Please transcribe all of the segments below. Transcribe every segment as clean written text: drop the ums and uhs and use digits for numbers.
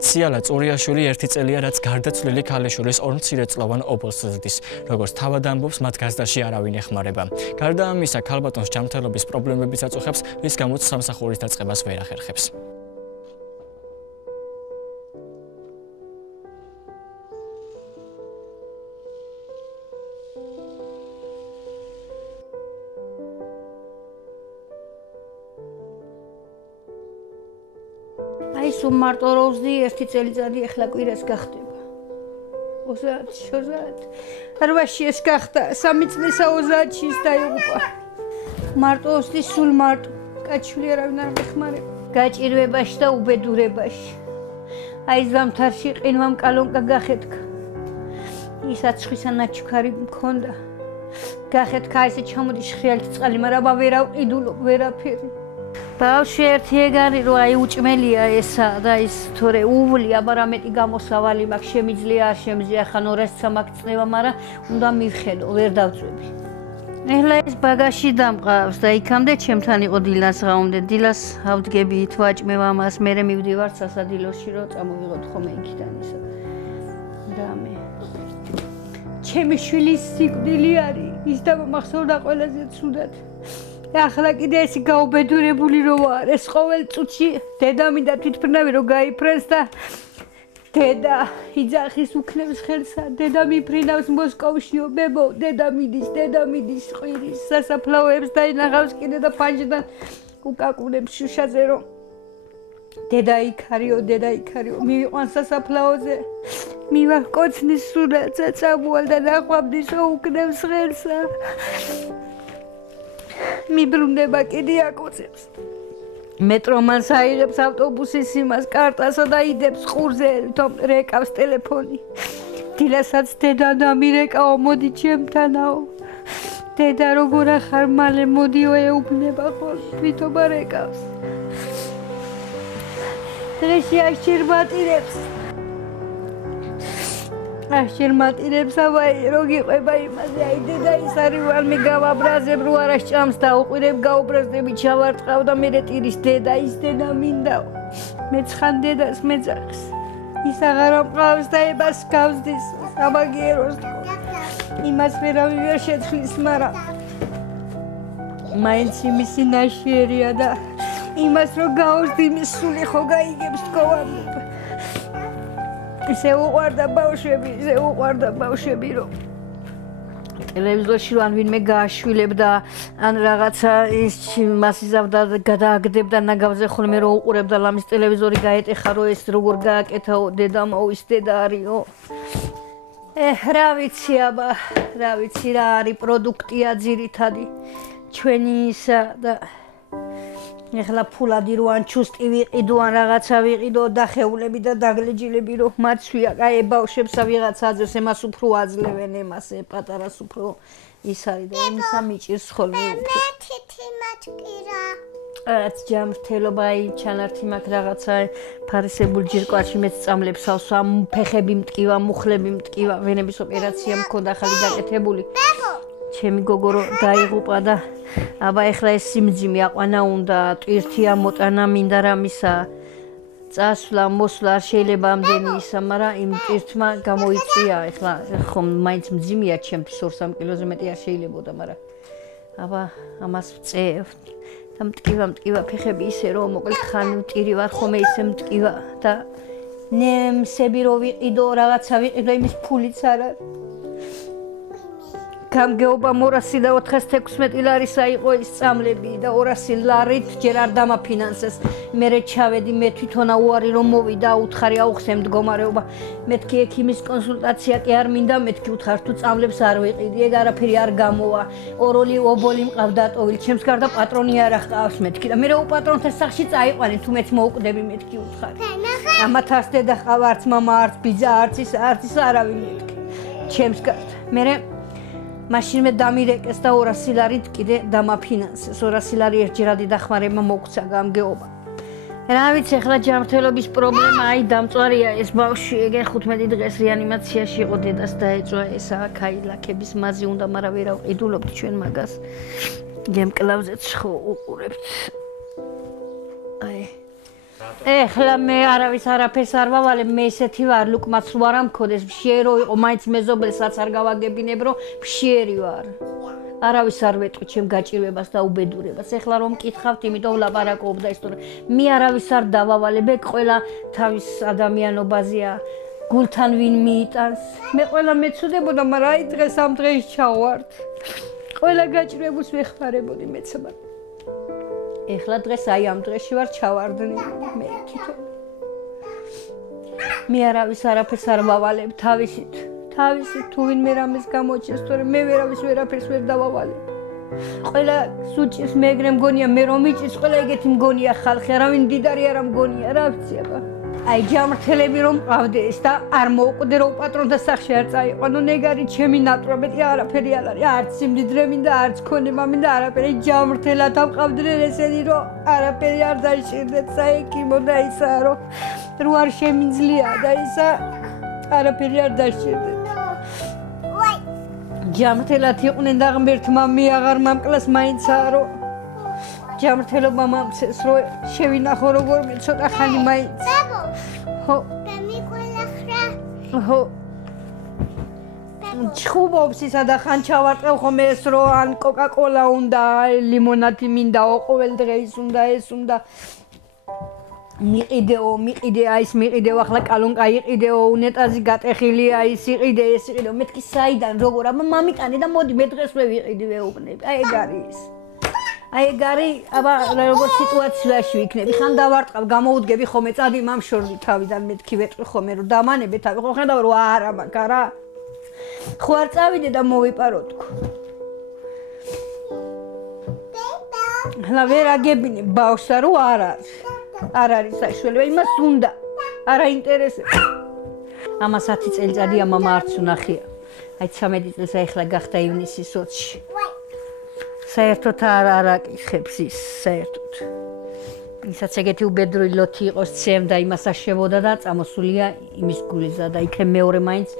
ციალა წურიაშვილი ერთი წელია, რაც გარდაცვლილი ქალიშვილის ორ მცირეწლოვან ობოლს ზრდის. Როგორც თავად ამბობს, მათ გაზდაში არავინ ეხმარება. გარდა ამისა, ქალბატონს ჯანმრთელობის პრობლემებიც აწუხებს, რის გამოც სამსახურის დაწყებას ვერ ახერხებს. სულ მარტო როზი ერთი წელიწადი ახლა კვირას გახდება. 30 8-ში ეს გახდა 3 წლისა 30-ში ის დაიღუპა. მარტო ოსდი სულ მარტო კაჩული არავინ არ მეხმარება. გაჭირვებაში და უბედურებაში. აი ზამთარში ყინვამ კალონკა გახეთქა. ისაც ხვისა ნაჩქარი მქონდა. გახეთქა ესე ჩამოდი შხრიალით წყალი, მაგრამ ვერავყიდულობ ვერაფერი. ბავშვი ერთი ეგარი რო აი უჭმელია ესა და ის თორე უვლია, მაგრამ მეტი გამოსავალი მაქვს, შემიძლია არ შემიძლია, ხან 200-ცა მაქვს წნევა, მაგრამ უნდა მივხედო, ვერ დავწვევი. ეხლა ეს ბაგაჟში დამყავს და იქამდე ჩემთან იყო დილას ღამამდე. დილას ავდგებით, ვაჭმევ ამას, მერე მივდივარ სასადილოში, რომ წამოვიღოთ ხოლმე იქიდან ისა. და მე ჩემი შვილის სიკვდილი არის, ის დამახსოვდა ყველაზე ცუდად. ახლა კიდე ესი გაუბედურებული რო ვარ, ეს ყოველ წუთში დედა მინდა თვითმფრინავი რო გაიფრენს და დედა იძახის უქნევს ხელსა, დედა მიფრინავს მოსკოვშიო, ბებო, დედა მიდის ყვირის სასაფლაოებს დაინახავს კიდე და ფანჯიდან უკაკუნებს შუშაზე რომ დედა იქარიო, მივიყვან სასაფლაოზე, მივახკოცნის სურათზე წამოვალ და ნახვამდის რო უქნევს ხელსა. მიბრუნდება კიდე აკოცებს. მეტრომანს აიღებს ავტობუსის იმას კარტასა და იდებს ყურზე, თომ რეკავს ტელეფონი. დილასაც დედა დამირეკაო, მოდი ჩემთანაო. დედა როგორ ახარ მალე მოდიო ეუბნება ხოლმე, თვითობა რეკავს. დღეში აღჭერ მატირებს ავაი რო გიყვება იმაზე, აი დედა ის არის ვალმე გავაბრაზებ რო არა სჭამს და უყვირებ გაუბრაზდები ჩავარტყავ და მერე ტირის დედა ის დედა მინდაო. მეცხან დედას მეძახს. ის აღარ ამყავს და ებას გავზდის სამაგიეროს თქო. იმას ვერავინ ვერ შეცვლის, მაგრამ მაინც იმისი ნაშიერია და იმას რო გაუზდი მის სული ხო გაიგებს თქო ვამბობ. ისე უყვარდა ბავშვები, რომ ტელევიზორში რომ ვინმე გააშვილებდა, ან რაღაცა ის მას იზავდა და გადააგდებდა ნაგავზე ხოლმე რომ უყურებდა ლამის ტელევიზორი გაეტეხა რომ ეს როგორ გააკეთაო დედამო, ის დედა არისო. რა ვიცი აბა, რა არის პროდუქტია ძირითადი ჩვენი ისა და ეხლა ფულადი რო ან ჩუსტი ვიყიდო, ან რაღაცა ვიყიდო, დახეულები და დაგლეჯილები რო მაცვია, აი ბავშვებსა ვიღაცა აძებს, ემას უფრო აძლევენ, ემას პატარას უფრო ის არის და იმისა მიჭირს ხოლმე უფრო. რაც ჯანმრთელობა, აი ჩანართი მაქვს რაღაცა ფარისებულ ჯირკვარში მეც წამლებს ავსვა, ფეხები მტკივა, მუხლები მტკივა, ვენების ოპერაცია მქონდა ახალი გაკეთებული. ჩემი გოგო რო დაიღუპა და აბა ეხლა ეს სიმძიმე აყვანა უნდა, ტვირთია მოტანა მინდა რამისა, წასვლა, მოსვლა არ შეიძლება ამდენი ისა, მაგრამ იმ ტვირთმა გამოიწვია, ეხლა ხომ მაინც მძიმეა ჩემთვის 2-3 კილოზე მეტი არ შეიძლებოდა, მაგრამ აბა ამას ვწევ და მტკივა ფეხები ისე რომ მოკლედ ხან ტირი ვარ ხომ ისე მტკივა და ნემსები რო ვიყიდო, რაღაცა ვიყიდო, იმის ფულიც არ არის. გამგეობა 216 ლარისა იყო ის წამლები და 200 ლარით ჯერ არ დამაფინანსეს. მერე ჩავედი, მე თვითონა უარი რომ მოვიდა, უთხარი აუხსე მდგომარეობა. მეთქი ექიმის კონსულტაცია კი არ მინდა, მეთქი უთხარ თუ წამლებს არ ვიყიდი, ეგ არაფერი არ გამოვა. ოროლი ობოლი მყავდა ატოვილი, ჩემს გარდა პატრონი არ ახყავს მეთქი და მერე უპატრონთა სახში წაიყვანი, თუ მეც მოუკვდები მეთქი უთხარი. ამათ არც დედა ყავა, არც მამა, არც ბიძა, არც ის არავინ მეთქი. ჩემს გარდა. მერე მაშინ მე დამირეკეს და 200 ლარით კიდე დამაფინანსეს. 200 ლარი ერთჯერადი დახმარება მოგცა გამგეობა. რა ვიცი, ახლა ჯანმრთელობის პრობლემა, აი დამწვარია ეს ბავშვი, ეგ 15 დღეს რეანიმაციაში იყო, დედას დაეწვა ესა ქაილაკების მაზი უნდა, მაგრამ ვერ ავყიდულობთ ჩვენ მაგას. გემკლავზეც ხო უყურებთ. აი ეხლა მე არავის არაფერს არ ვავალებ, მე ესეთი ვარ, ლუკმაც რო არ ამქოდეს, მშიერო იყო, მაინც მეზობელსაც არ გავაგებინებ, რომ მშიერი ვარ. არავის არ ვეტყვი ჩემ გაჭირვებას და უბედურებას. ეხლა რომ მკითხავთ, იმიტომ ვლაპარაკობ და ის თორე მე არავის არ დავავალებ, ეგ ყველა თავის ადამიანობაზეა. გულთან ვინ მიიტანს. მე ყველა მეცუდებოდა, მაგრამ აი დღეს ამ დღეს ჩავართ. ყველა გაჭირვებას ვეხმარებოდი მეცება. ეხლა დღეს აი ამ დღეში ვარ ჩავარდნი მე თვითონ. მე არავის არაფერს არ ვავალებ თავისით. თავისით თუ ვინმე რამეს გამოჩენს, თორე მე ვერავის ვერაფერს ვერ დავავალებ. ყველა სუჭის მეგრე მგონია, მე რომ მიჭის, ყველა ეგეთი მგონია ხალხი, არავინ მდიდარი არა მგონია, რა ვიცი აბა. აი ჯამრთელები რომ მყავდეს და არ მოუყვდე რომ პატრონთა სახში არ წაიყვანო, ნუ ნეგარი ჩემი ნატრობეთი არაფერი არ არის, არც სიმდიდრე მინდა, არც ქონება მინდა, არაფერი ჯამრთელათა მყავდნენ ესენი რომ არაფერი არ დაიჭირდეთ, საეკიმო და ისა რომ რო არ შემიძლია და ისა არაფერი არ დაიჭირდეთ. ჯამრთელად იყვნენ და ღმერთმა მე აღარ მამკლას მაინცა რომ ჯამრთელობა მომცეს რომ შევინახო როგორმე ცოტა ხანი მაინც. ხო. ხო. ჩხუბობს ისა და ხან ჩავარტყევ ხოლმე ეს რომ ან კოკა-კოლა უნდა, ლიმონადი მინდა, ყოველ დღე ის უნდა, ეს უნდა. მიყიდე ის მიყიდე ახლა კალონკა იყიდეო უნეტაზი გატეხილია ის იყიდე ეს იყიდე მეთქი საიდან როგორ აბა მამიკანი და მოდი მე დღესვე ვიყიდი ვეუბნები აი ეგ არის აი ეგ არის აბა როგორ სიტუაციაში ვიქნები ხან დავარტყავ გამოუდგები ხოლმე წადი მამშორდი თავიდან მეთქი ვეტყვი ხოლმე რომ დამანებე თავი ხო ხედავ რომ არა მაგა რა ხო არ წავიდე და მოვიპარო თქო ახლა ვერ აგებინე ბავშვს რომ არ არის არ არის საშუალება იმას უნდა არ აინტერესებს ამას 10 წელიწადია მამა არც უნახია აი 13 წელს ახლა გახდა ივნისის 20-ში საერთოდ არ აკითხებს ის საერთოდ ისაც ეგეთი უბედური ლოთი იყოს ცემ და იმას აშევოდა და წამოსულია იმის გულიზა და იქნებ მეორე მაინც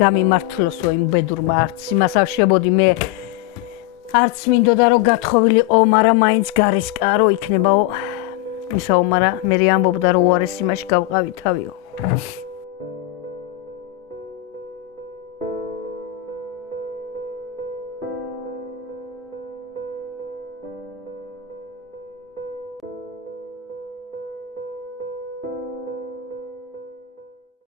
გამიმართლოსო იმ უბედურმა არც იმას აშებოდი მე არც მინდოდა რომ გათხოვილიყო მაგრამ მაინც გარისკარო იქნებაო ისაო მაგრამ მე ამბობდა რომ უარეს იმაში გავყავი თავიო